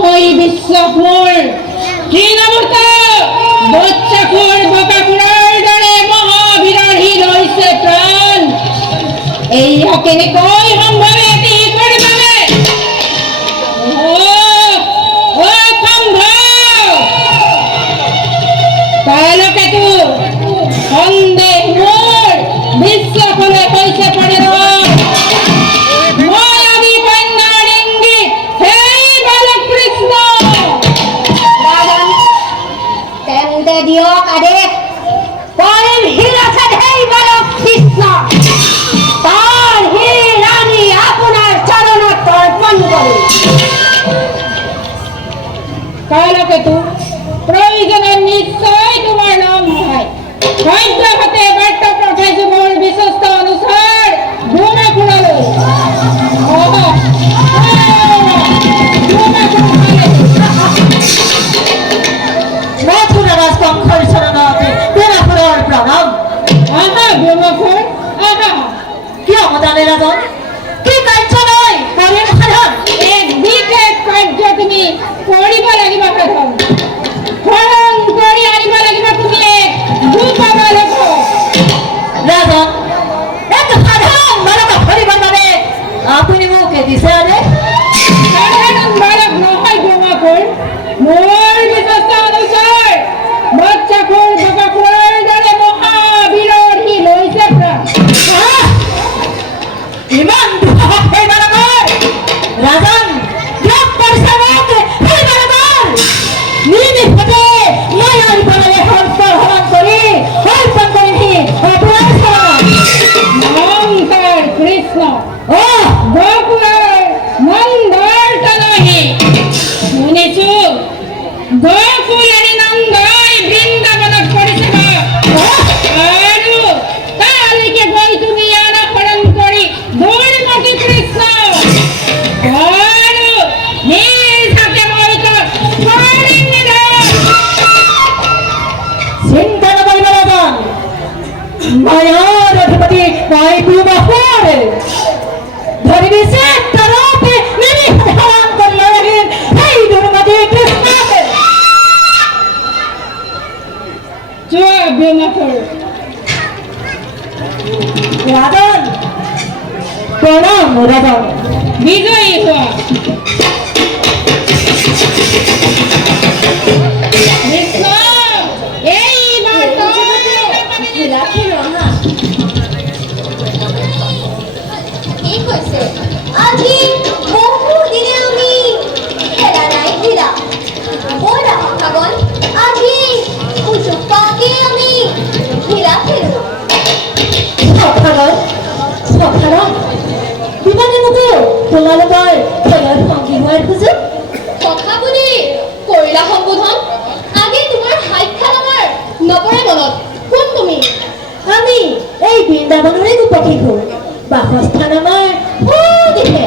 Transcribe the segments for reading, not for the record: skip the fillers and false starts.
হই বিশ্বখোৰ তৃণমূৰ্ত বচ্চাখোৰ বকাপুৰৰ দৰে মহাবীৰহী লৈছে প্ৰাণ এইয়া কেনেকৈ সম্ভৱ এটি কৰিবনে তেওঁলোকেতো সন্দেহ মোৰ বিশ্বখনে হৈছে পৰিৰ দিয়ক আদেশ পাৰিম হিৰাচত সেই বালক কৃষ্ণ তাৰ হীৰ আনি আপোনাৰ চৰণত অৰ্পণ কৰি তেওঁলোকেতো প্ৰয়োজনে নিশ্চয় তোমাৰ নাম হয় সদ্যহতে বাৰ্তা পঠাইছো মোৰ বিশ্বস্ত অনুসাৰ ভূমাখোৰলৈ শংকৰ চৰণত ভূমাখোৰৰ প্ৰণাম ভূমাখোৰ কিয় মতানে ৰাজন কি কাৰ্য নাই কৰিম সাধন এক বিশেষ কাৰ্য তুমি কৰিব লাগিব সাধন হৰণ কৰি আনিব লাগিব তুমি এক ভূপাব লাগিব ৰাজন এক সাধাৰণ বালক ধৰিবৰ বাবে আপুনি মোক দিছে আদেশ সাধাৰণ বালক নহয় ভূমাখোৰ মোৰ বিশ্বস্ত অনুসাৰ বচ্চাখোৰ বকাখোৰৰ দৰে মহাবীৰহী লৈছে প্ৰাণ ইমান দুঃসাহস সেই বালকৰ ৰাজন দিয়ক পৰিছে মোক সেই বালকৰ নিৰ্নিষেধে মই আনিবলৈ হৰণ কৰি অৰ্পণ কৰিমহি আপোনাৰ চৰণত নন্দৰ কৃষ্ণ গকুলৰ নন্দৰ তনহি শুনিছো গকুল এৰি নন্দই বৃন্দাবনত পৰিছে আৰু তালৈকে গৈ তুমি আনাহৰণ কৰি দুৰ্মতি কৃষ্ণ আৰু নিজ হাতে মই কৰিম নিধন চিন্তা নকৰিব ৰাজন মায়াৰ অধিপতি মই ভূমাখোৰ ধৰি দিছে তৰপে নিৰ্নিষেধে হৰণ কৰি লৈ আহিম সেই দুৰ্মতি কৃষ্ণক যোৱা ভূমাখোৰ ৰাজন প্ৰণাম ৰাজন বিজয়ী হোৱা কৃষ্ণ এইবাৰ কি কৈছে আজি বহুদিনে আমি খেলা নাই খেলা ব'লা ভাগন আজি সুযোগ পাওঁতে আমি খেলা খেলো সখাৰণ বিমানে মোকো তোমালোকৰ খেলৰ সংগী হোৱাৰ সুযোগ কথা বুলি কৰিলা সম্বোধন আগে তোমাৰ সাক্ষাৎ আমাৰ নপৰে মনত কোন তুমি আমি এই বৃন্দাবনৰে গোপী ঘৰ বাসস্থান আমাৰ দিশে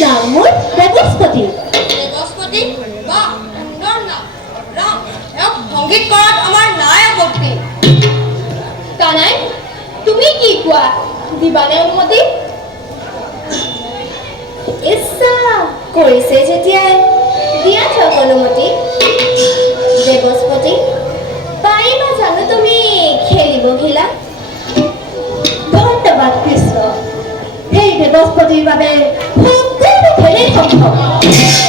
নাম মোৰ দেৱস্পতি দেৱস্পতি বা সুন্দৰ নাম ৰাম এওক সংগীত কৰাত আমাৰ নাই আপত্তি কানাই তুমি কি কোৱা দিবানে অনুমতি ইচ্ছা কৰিছে যেতিয়াই দিয়া যাওক অনুমতি দেৱস্পতি পাৰিবা জানো তুমি খেলিব খেলা ধন্যবাদ কৃষ্ণ সেই দেৱস্পতিৰ বাবে সকলো খেলেই সম্ভৱ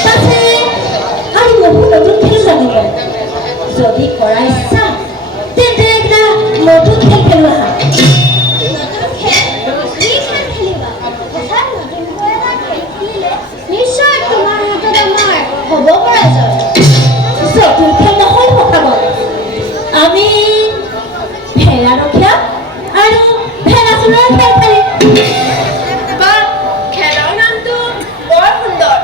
পাছে আৰু বহু নতুন খেল জানিব যদি কৰা ইচ্ছা তেন্তে এটা নতুন খেল খেলো আহা নতুন খেল কি খেল খেলিবা হঠাৎ নতুনকৈ এটা খেল খেলিলে নিশ্চয় তোমাৰ হাতত আমাৰ হ'ব পৰা যায় জটিল খেল নহয় সখাগত আমি ভেড়া ৰখীয়া আৰু ভেড়া চোৰৰ খেল খেলিম বা খেলৰ নামটো বৰ সুন্দৰ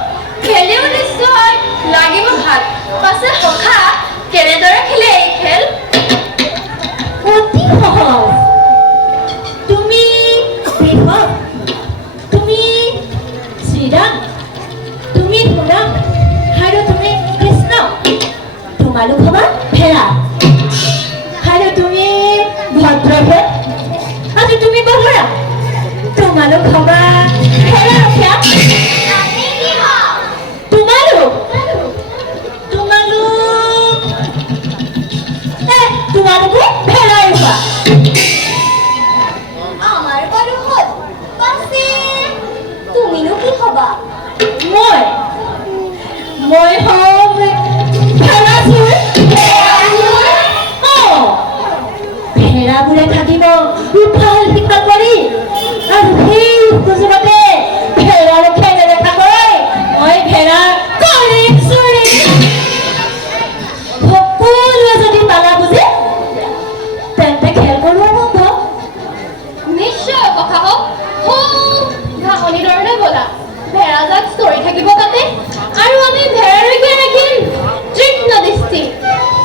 খেলিও নিশ্চয় লাগিব ভাল পাছে সখা কেনেদৰে খেলে এই খেল অতি সহজ তুমি বৃহৎ তুমি শ্ৰীৰাম তুমি সোণাম আৰু তুমি কৃষ্ণ তোমালোক হবা ভেড়া আৰু তুমি ভদ্ৰভেদ আৰু তুমি বলৰা তোমালোক হবা ভেড়া ৰখীয়া আমি কি হওঁ তোমালোক মই হম ভেড়াচোৰ। ভেড়াবোৰে থাকিব ইফাল সিফাল কৰি, আৰু সেই সুযোগতে ভেড়াৰ খেল দেখাকৈ মই ভেড়া কৰিম চুৰি। সকলোৱে যদি পালা বুজে তেন্তে খেল কৰোঁ আৰম্ভ। নিশ্চয় কথা হওক খুব ঘাঁহনিৰ ধৰণে ব'লা ভেড়াজাক চৰি থাকিব তাতে আৰু আমি ভেড়ালৈকে ৰাখিম তীক্ষ্ণ দৃষ্টি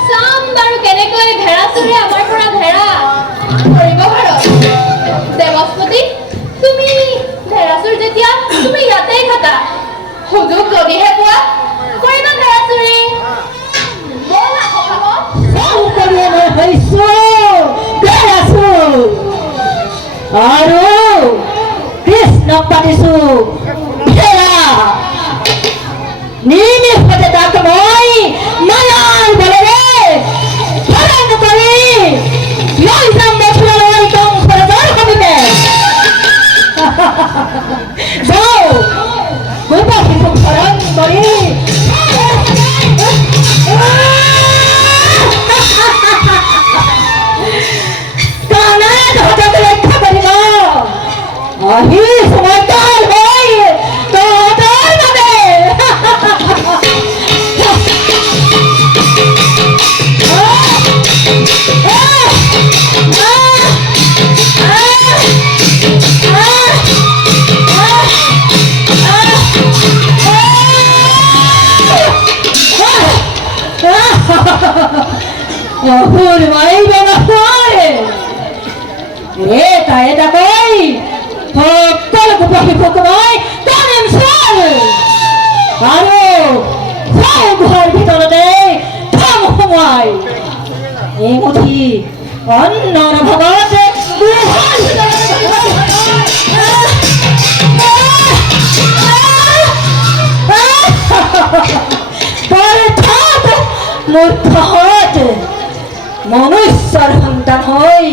চাম বাৰু কেনেকৈ ভেড়া চুৰে আমাৰ পৰা ভেড়া কৰিব পাৰ। দেৱস্পতি তুমি ভেড়া চুৰ যেতিয়া তুমি ইয়াতেই থাকা সুযোগ যদিহে পোৱা কৰিবা ভেড়া চুৰি। ব'লা কথা হওক শংকৰীয়ে মই হৈছো ভেড়াচোৰ আৰু কৃষ্ণক পাতিছো ভেড়া। নিমিষতে তাক মই মায়াৰ বলেৰে হৰণ কৰি লৈ যাম মথুৰালৈ কংসৰাজৰ সমীপে। যাওঁ গোপা শিশুক হৰণ কৰি আহি সমৰ্থন হৈ তহঁতৰ বাবে অসুৰ মাৰিব নহয় এটা কৈ সকলো গোপা শিশুক মই টানিম চোৰ আৰু ঘৰ ভিতৰতে থম সোমাই এমুঠি অন্নৰ ভাগত মূৰ্খহঁত মনুষ্যৰ সন্তান হৈ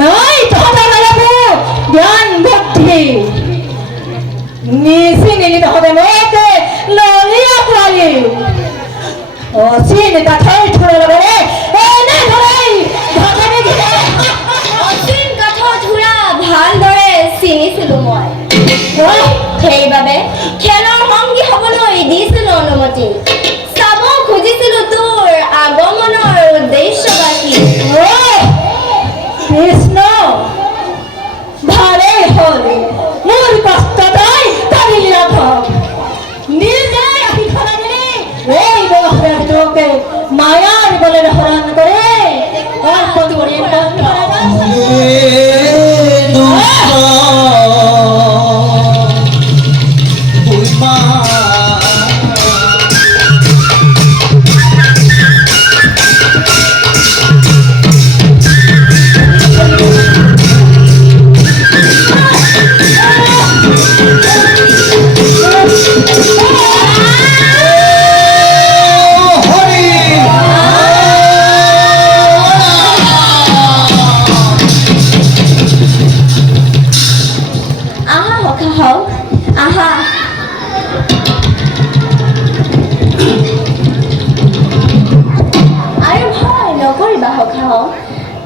নাই তহঁতৰ জ্ঞান বুদ্ধি নিচিনি তহঁতে মোক ললিয়া পোৱালি অচিন কাঠৰ থোৰৰ লগতে এনেদৰে অচিন কাঠৰ থোৰা ভালদৰে চিনিছিলো মই সেইবাবে খেলৰ সংগী হ'বলৈ দিছিলো অনুমতি চাব খুজিছিলো তোৰ আগমনৰ উদ্দেশ্য বা কি। কৃষ্ণ ভালেই হ'ল মোৰ কষ্ট তই কৰিলি ৰাঘৱ নিজে আহি খৰালি এই বয়সটোকে মায়াৰ বলেৰে হৰণ কৰে অৰ্পণ কৰি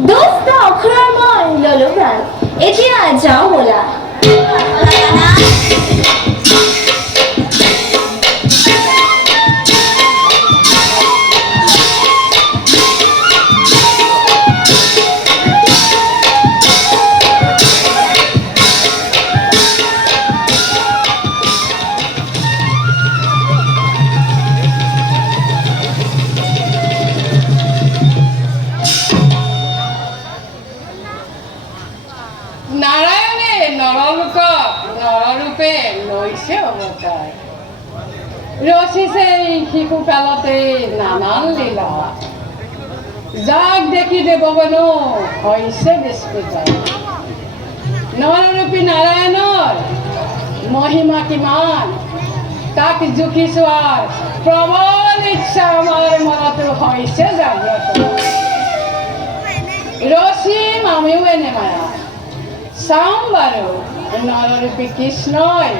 দুষ্ট অক্ষৰৰ মই ললো প্ৰাণ এতিয়া যাওঁ ব'লা। নাৰায়ণে নৰলোক নৰৰূপে লৈছে অৱতাৰ ৰচিছে শিশুকালতে নানান লীলা যাক দেখি দেৱগণো হৈছে বিস্মিত নৰৰূপী নাৰায়ণৰ মহিমা কিমান তাক জুখি চোৱাৰ প্ৰবল ইচ্ছা আমাৰ মনতো হৈছে জাগ্ৰত ৰচিম আমিও এনে মায়া চাম বাৰু নৰৰূপী কৃষ্ণই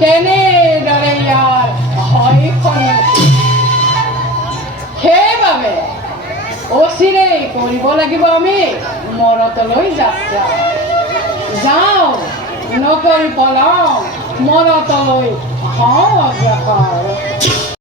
কেনেদৰে ইয়াৰ হয় সন্মুখী নহয় অচিৰেই কৰিব লাগিব আমি মৰতলৈ যাত্ৰা যাওঁ নকৰি পলাওঁ মৰতলৈ হওঁ অগ্ৰসৰ